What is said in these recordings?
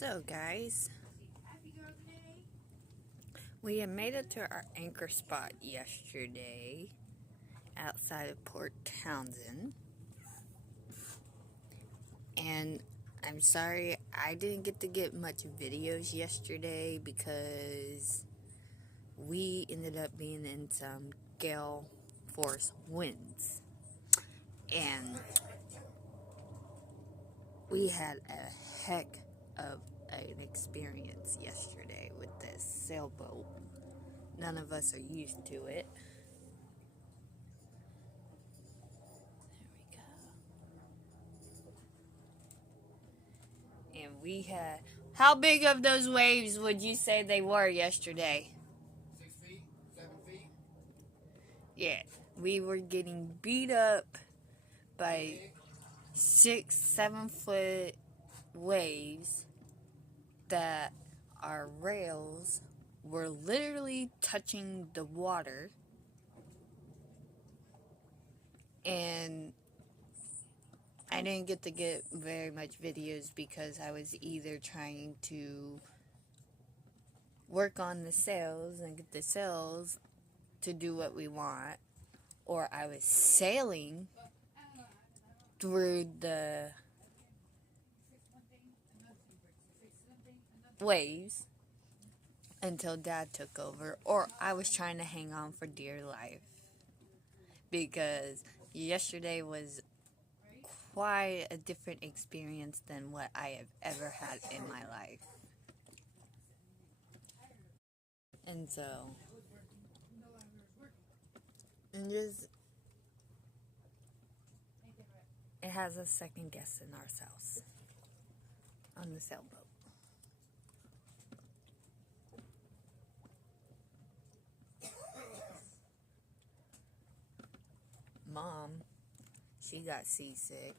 So guys, we had made it to our anchor spot yesterday outside of Port Townsend, and I'm sorry I didn't get to get much videos yesterday because we ended up being in some gale force winds, and we had a heck of an experience yesterday with this sailboat. None of us are used to it. There we go. And we had... How big of those waves would you say they were yesterday? 6 feet? 7 feet? Yeah. We were getting beat up by 6-7 foot waves that our rails were literally touching the water, and I didn't get to get very much videos because I was either trying to work on the sails and get the sails to do what we want, or I was sailing through the waves until Dad took over, or I was trying to hang on for dear life, because yesterday was quite a different experience than what I have ever had in my life. And so, it has us second guessing ourselves on the sailboat. Mom, she got seasick,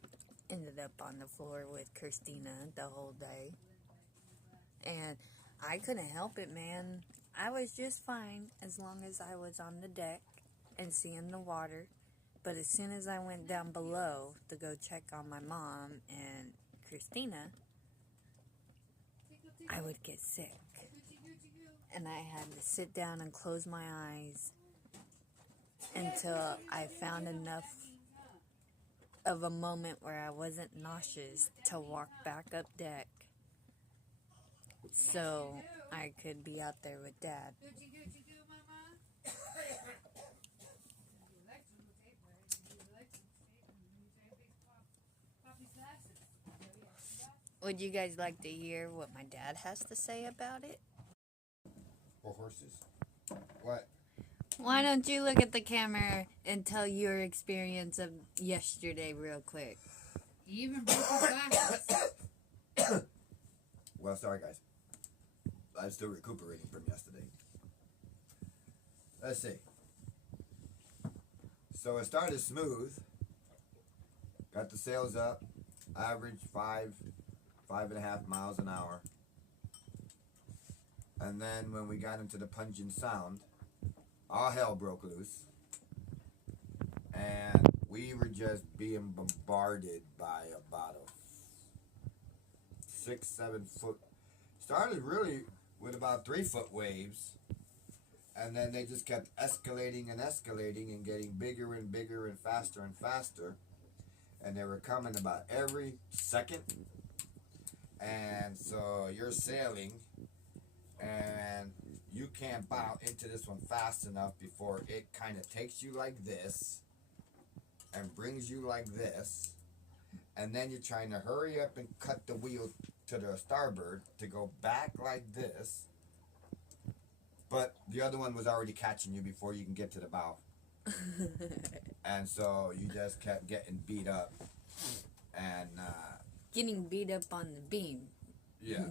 ended up on the floor with Christina the whole day, and I couldn't help it, man. I was just fine as long as I was on the deck and seeing the water, but as soon as I went down below to go check on my mom and Christina, I would get sick, and I had to sit down and close my eyes until I found enough of a moment where I wasn't nauseous to walk back up deck so I could be out there with Dad. Would you guys like to hear what my dad has to say about it? Or horses? What? Why don't you look at the camera and tell your experience of yesterday real quick? You even broke his glasses. Well, sorry guys. I'm still recuperating from yesterday. Let's see. So it started smooth. Got the sails up. Average 5.5 miles an hour. And then when we got into the Punjin Sound, all hell broke loose. And we were just being bombarded by about a 6-7 foot. Started really with about 3 foot waves. And then they just kept escalating and getting bigger and bigger and faster. And they were coming about every second. And so you're sailing and you can't bow into this one fast enough before it kind of takes you like this and brings you like this. And then you're trying to hurry up and cut the wheel to the starboard to go back like this. But the other one was already catching you before you can get to the bow. And so you just kept getting beat up. And Getting beat up on the beam. yeah,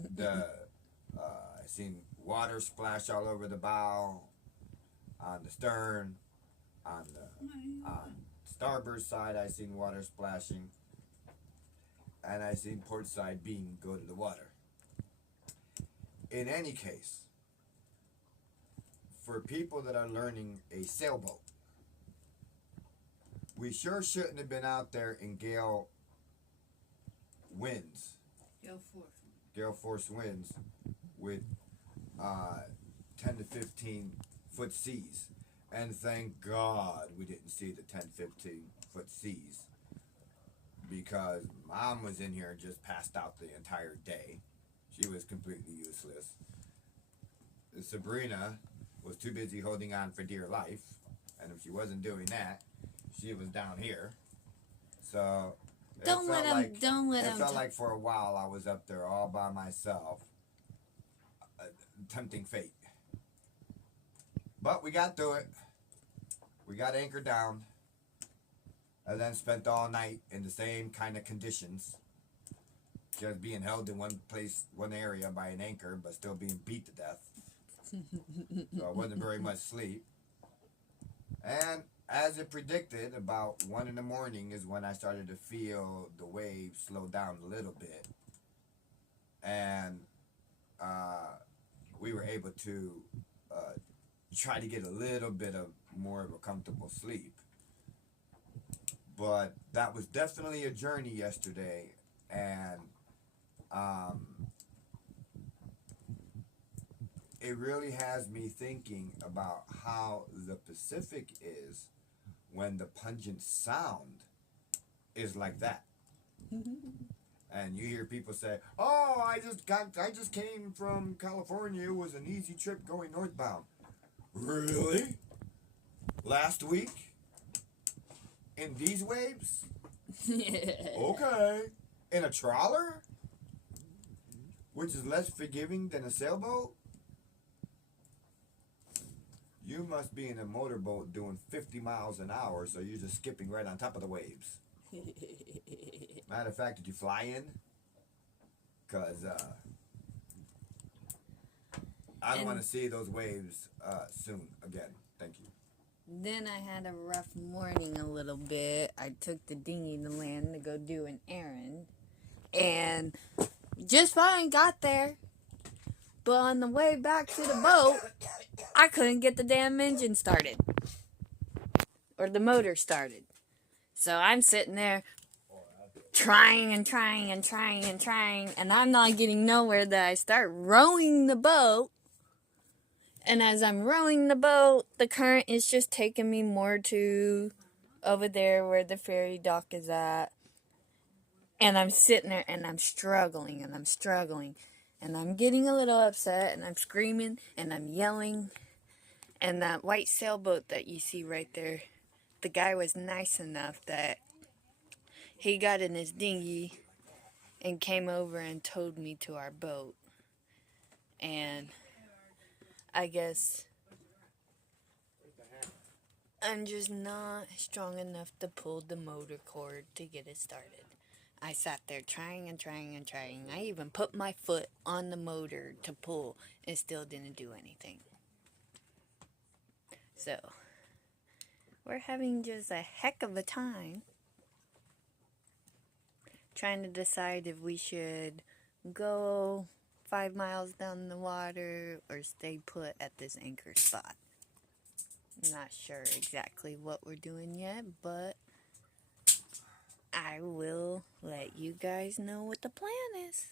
I seen water splash all over the bow, on the stern, on starboard side I seen water splashing, and I seen port side beam go to the water. In any case, for people that are learning a sailboat, we sure shouldn't have been out there in gale winds. Go forth. gale force winds with 10 to 15 foot seas. And thank God we didn't see the 10, 15 foot seas, because Mom was in here and just passed out the entire day. She was completely useless. Sabrina was too busy holding on for dear life, and if she wasn't doing that, she was down here. So Don't let it him. felt like for a while I was up there all by myself, tempting fate. But we got through it. We got anchored down, and then spent all night in the same kind of conditions, just being held in one place, one area by an anchor, but still being beat to death. So it wasn't very much sleep. And as it predicted, about 1 in the morning is when I started to feel the waves slow down a little bit. And we were able to try to get a little bit of more of a comfortable sleep. But that was definitely a journey yesterday, and it really has me thinking about how the Pacific is when the pungent sound is like that. And you hear people say, "Oh, I just came from California. It was an easy trip going northbound." Really? Last week? In these waves? Okay. In a trawler? Which is less forgiving than a sailboat? You must be in a motorboat doing 50 miles an hour, so you're just skipping right on top of the waves. Matter of fact, did you fly in? Because I want to see those waves soon again. Thank you. Then I had a rough morning a little bit. I took the dinghy to land to go do an errand. And just fine, got there. But on the way back to the boat, I couldn't get the damn engine started. Or the motor started. So I'm sitting there trying, and I'm not getting nowhere. That I start rowing the boat. And as I'm rowing the boat, the current is just taking me more to over there where the ferry dock is at. And I'm sitting there and I'm struggling. And I'm getting a little upset and I'm screaming and I'm yelling. And that white sailboat that you see right there, the guy was nice enough that he got in his dinghy and came over and towed me to our boat. And I guess I'm just not strong enough to pull the motor cord to get it started. I sat there trying. I even put my foot on the motor to pull and still didn't do anything. So, we're having just a heck of a time trying to decide if we should go 5 miles down the water or stay put at this anchor spot. I'm not sure exactly what we're doing yet, but I will let you guys know what the plan is.